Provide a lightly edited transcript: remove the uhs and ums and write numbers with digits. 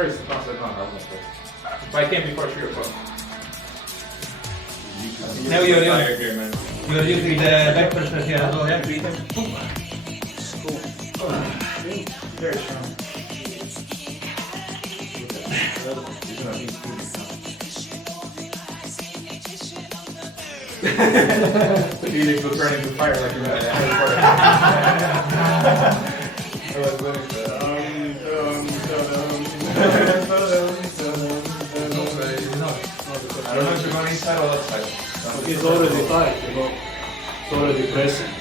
first. No, so no, I was first. But I came before 3 o'clock. No, you're using the back pressure here as well, yeah? Cool. Very strong. The feelings will turn into fire like you had. I was waiting for that. I don't know if you're going inside or outside. It's already tight, you know. It's already pressing.